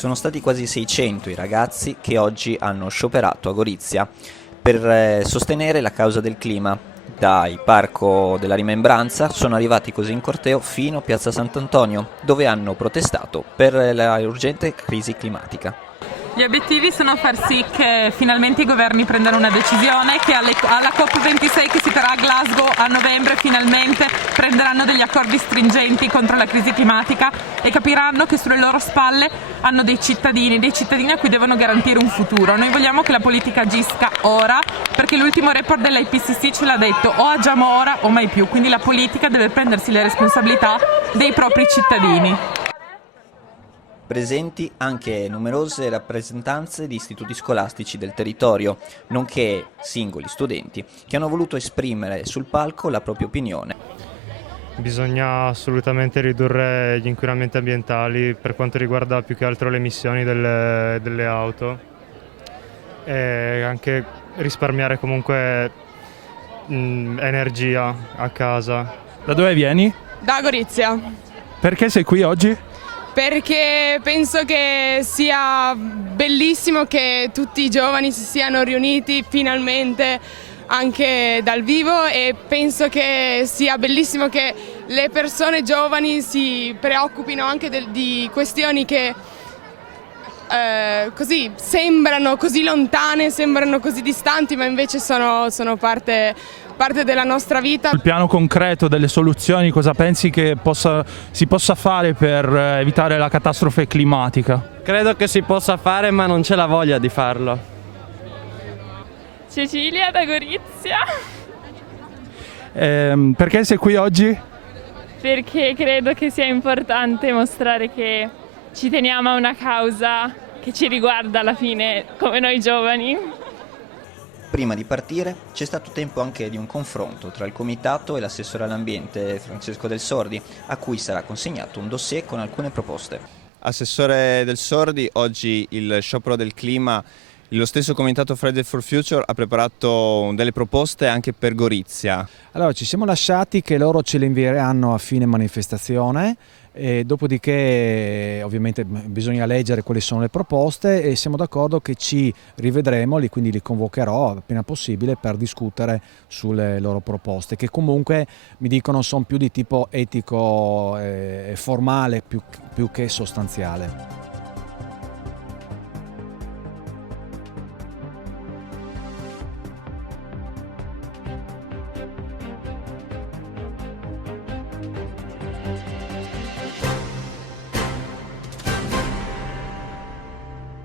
Sono stati quasi 600 i ragazzi che oggi hanno scioperato a Gorizia per sostenere la causa del clima. Dal Parco della Rimembranza sono arrivati così in corteo fino a Piazza Sant'Antonio, dove hanno protestato per la urgente crisi climatica. Gli obiettivi sono far sì che finalmente i governi prendano una decisione, che alla COP26 che si terrà a Glasgow a novembre finalmente prenderanno degli accordi stringenti contro la crisi climatica e capiranno che sulle loro spalle hanno dei cittadini a cui devono garantire un futuro. Noi vogliamo che la politica agisca ora, perché l'ultimo report dell'IPCC ce l'ha detto: o agiamo ora o mai più, quindi la politica deve prendersi le responsabilità dei propri cittadini. Presenti anche numerose rappresentanze di istituti scolastici del territorio, nonché singoli studenti che hanno voluto esprimere sul palco la propria opinione. Bisogna assolutamente ridurre gli inquinamenti ambientali per quanto riguarda più che altro le emissioni delle auto e anche risparmiare comunque energia a casa. Da dove vieni? Da Gorizia. Perché sei qui oggi? Perché penso che sia bellissimo che tutti i giovani si siano riuniti finalmente anche dal vivo, e penso che sia bellissimo che le persone giovani si preoccupino anche di questioni che così sembrano così lontane, sembrano così distanti, ma invece sono parte della nostra vita. Sul piano concreto delle soluzioni, cosa pensi che si possa fare per evitare la catastrofe climatica? Credo che si possa fare, ma non c'è la voglia di farlo. Cecilia da Gorizia. Perché sei qui oggi? Perché credo che sia importante mostrare che ci teniamo a una causa che ci riguarda alla fine come noi giovani. Prima di partire c'è stato tempo anche di un confronto tra il comitato e l'assessore all'ambiente Francesco Del Sordi, a cui sarà consegnato un dossier con alcune proposte. Assessore Del Sordi, oggi il sciopero del clima, lo stesso comitato Friday for Future ha preparato delle proposte anche per Gorizia. Allora, ci siamo lasciati che loro ce le invieranno a fine manifestazione, e dopodiché ovviamente bisogna leggere quali sono le proposte, e siamo d'accordo che ci rivedremo, quindi li convocherò appena possibile per discutere sulle loro proposte, che comunque mi dicono sono più di tipo etico e formale più che sostanziale.